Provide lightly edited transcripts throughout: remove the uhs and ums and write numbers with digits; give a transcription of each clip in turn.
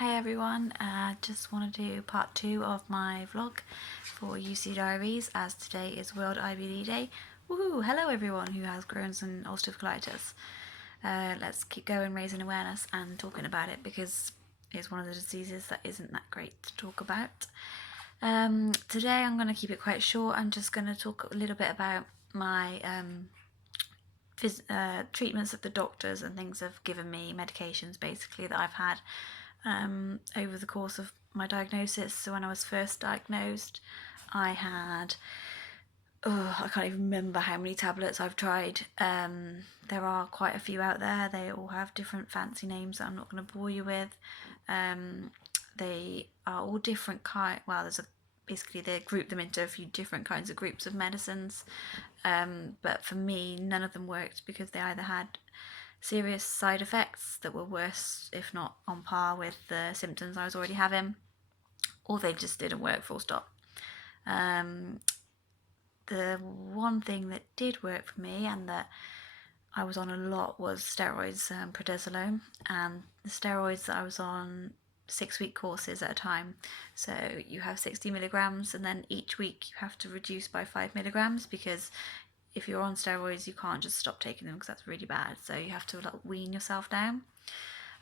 Hi everyone, just want to do part 2 of my vlog for UC Diaries, as today is World IBD Day. Woohoo! Hello everyone who has Crohn's and ulcerative colitis. Let's keep going, raising awareness and talking about it, because it's one of the diseases that isn't that great to talk about. Today I'm going to keep it quite short. I'm just going to talk a little bit about my treatments that the doctors and things have given me, medications basically that I've had over the course of my diagnosis. So when I was first diagnosed, I had, I can't even remember how many tablets I've tried. There are quite a few out there. They all have different fancy names that I'm not going to bore you with. They are all different basically they group them into a few different kinds of groups of medicines. But for me, none of them worked because they either had serious side effects that were worse, if not on par with the symptoms I was already having, or they just didn't work, full stop. The one thing that did work for me and that I was on a lot was steroids, prednisolone, and the steroids that I was on 6-week courses at a time. So you have 60 milligrams, and then each week you have to reduce by 5 milligrams, because if you're on steroids, you can't just stop taking them because that's really bad. So you have to wean yourself down.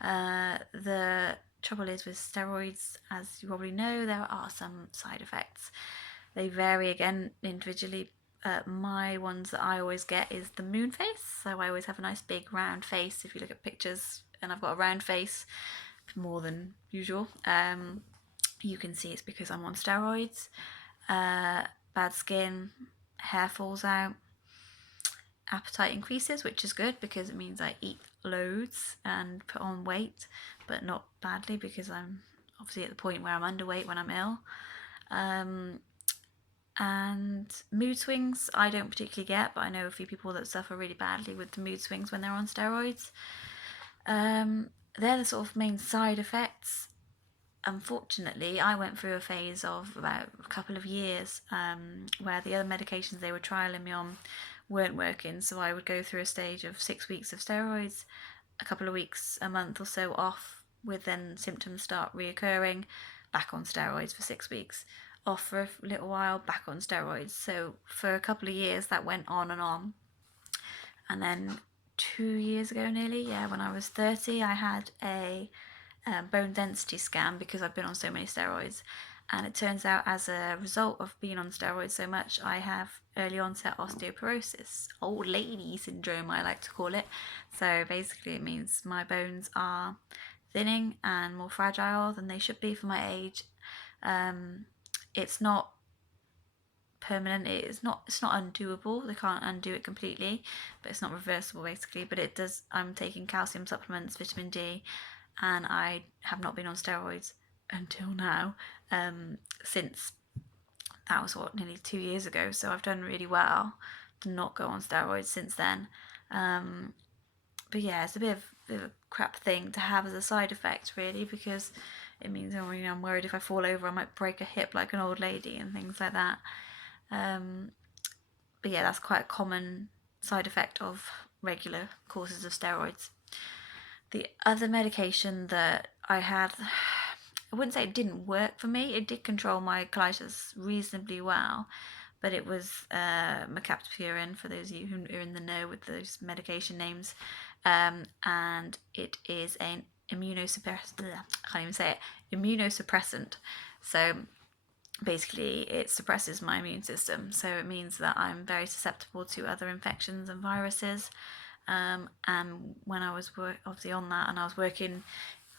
The trouble is with steroids, as you probably know, there are some side effects. They vary again individually. My ones that I always get is the moon face. So I always have a nice big round face. If you look at pictures and I've got a round face, more than usual, you can see it's because I'm on steroids. Bad skin, hair falls out, appetite increases, which is good because it means I eat loads and put on weight, but not badly, because I'm obviously at the point where I'm underweight when I'm ill. And mood swings I don't particularly get, but I know a few people that suffer really badly with the mood swings when they're on steroids. They're the sort of main side effects. Unfortunately, I went through a phase of about a couple of years where the other medications they were trialling me on weren't working. So I would go through a stage of 6 weeks of steroids, a couple of weeks, a month or so off, with then symptoms start reoccurring, back on steroids for 6 weeks, off for a little while, back on steroids. So for a couple of years that went on. And then 2 years ago nearly, when I was 30, I had a bone density scan because I've been on so many steroids, and it turns out as a result of being on steroids so much, I have early onset osteoporosis, old lady syndrome I like to call it. So basically it means my bones are thinning and more fragile than they should be for my age. It's not permanent, it's not undoable, they can't undo it completely, but it's not reversible basically. But it does, I'm taking calcium supplements, vitamin D, and I have not been on steroids until now, since that was nearly 2 years ago. So I've done really well to not go on steroids since then. But yeah, it's a bit of a crap thing to have as a side effect, really, because it means I'm worried if I fall over I might break a hip like an old lady and things like that. But yeah, that's quite a common side effect of regular courses of steroids. The other medication that I had, I wouldn't say it didn't work for me. It did control my colitis reasonably well, but it was mercaptopurine, for those of you who are in the know with those medication names, and it is an immunosuppressant. I can't even say it. Immunosuppressant. So basically it suppresses my immune system, so it means that I'm very susceptible to other infections and viruses. And when I was obviously on that, and I was working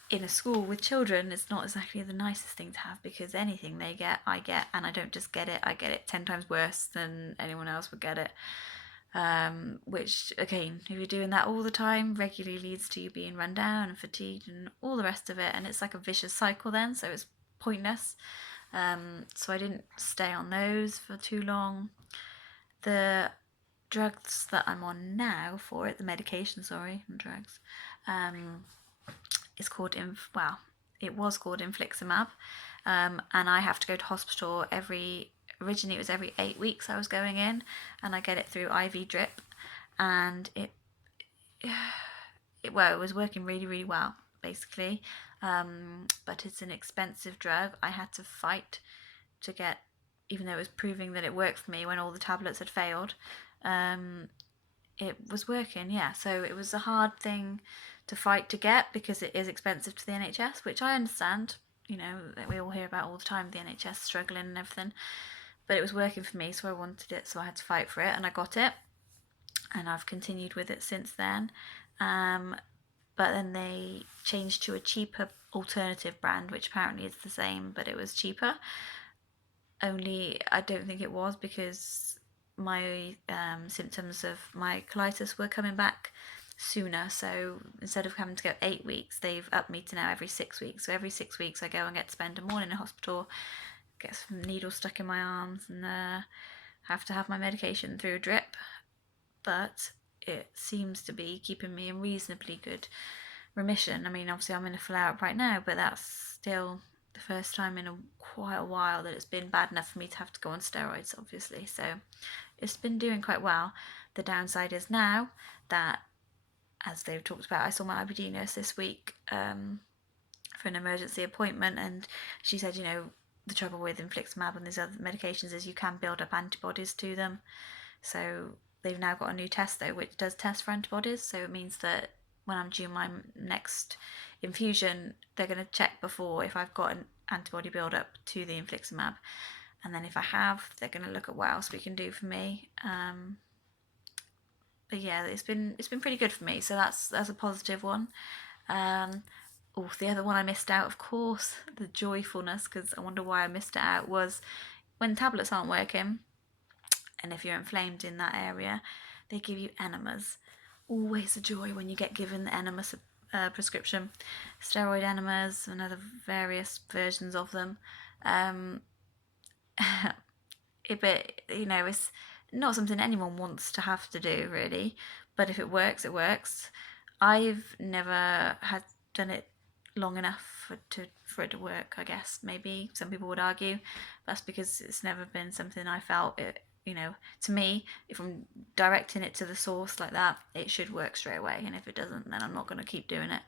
in a school with children, it's not exactly the nicest thing to have, because anything they get, I get, and I don't just get it, I get it 10 times worse than anyone else would get it. Which, again, if you're doing that all the time, regularly leads to you being run down and fatigued and all the rest of it, and it's like a vicious cycle then, so it's pointless. So I didn't stay on those for too long. The drugs that I'm on now for it, the medication, sorry, not drugs, is called it was called infliximab, and I have to go to hospital originally it was every 8 weeks I was going in, and I get it through IV drip, and it was working really, really well. Basically, but it's an expensive drug. I had to fight to get, even though it was proving that it worked for me when all the tablets had failed, it was working, yeah. So it was a hard thing to fight to get because it is expensive to the NHS, which I understand. You know, that we all hear about all the time, the NHS struggling and everything. But it was working for me, so I wanted it, so I had to fight for it, and I got it. And I've continued with it since then. But then they changed to a cheaper alternative brand, which apparently is the same, but it was cheaper. Only I don't think it was, because my symptoms of my colitis were coming back sooner. So instead of having to go 8 weeks, they've upped me to now every 6 weeks. So every 6 weeks, I go and get to spend a morning in a hospital, get some needles stuck in my arms, and have to have my medication through a drip. But it seems to be keeping me in reasonably good remission. I mean, obviously, I'm in a flare up right now, but that's still the first time in quite a while that it's been bad enough for me to have to go on steroids, obviously. So it's been doing quite well. The downside is now that, as they've talked about, I saw my IBD nurse this week for an emergency appointment, and she said, you know, the trouble with infliximab and these other medications is you can build up antibodies to them. So they've now got a new test though, which does test for antibodies. So it means that when I'm due my next infusion, they're going to check before if I've got an antibody build up to the infliximab, and then if I have, they're going to look at what else we can do for me. But yeah, it's been pretty good for me, so that's a positive one. Oh, the other one I missed out, of course, the joyfulness, because I wonder why I missed it out, was when tablets aren't working, and if you're inflamed in that area, they give you enemas. Always a joy when you get given the enema prescription. Steroid enemas and other various versions of them. But, you know, it's not something anyone wants to have to do, really. But if it works, it works. I've never had done it long enough for it to work, I guess. Maybe some people would argue. That's because it's never been something I felt it, you know, to me, if I'm directing it to the source like that, it should work straight away. And if it doesn't, then I'm not going to keep doing it.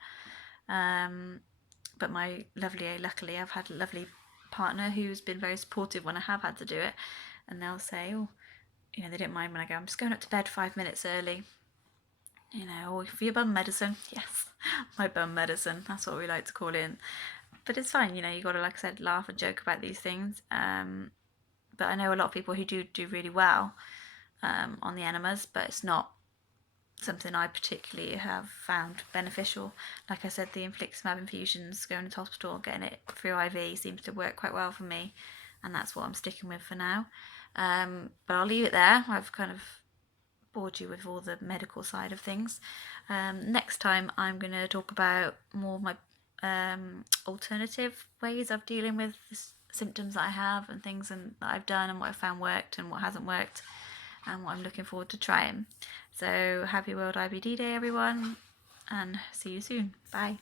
But luckily, I've had a lovely partner who's been very supportive when I have had to do it. And they'll say, oh, you know, they don't mind when I go, I'm just going up to bed 5 minutes early. You know, or for your bum medicine. Yes, my bum medicine. That's what we like to call it. But it's fine, you know, you got to, like I said, laugh and joke about these things. But I know a lot of people who do really well on the enemas, but it's not something I particularly have found beneficial. Like I said, the infliximab infusions, going into hospital, getting it through IV seems to work quite well for me, and that's what I'm sticking with for now. But I'll leave it there. I've kind of bored you with all the medical side of things. Next time I'm going to talk about more of my alternative ways of dealing with symptoms that I have and things that I've done and what I've found worked and what hasn't worked and what I'm looking forward to trying. So happy World IBD Day, everyone, and see you soon. Bye.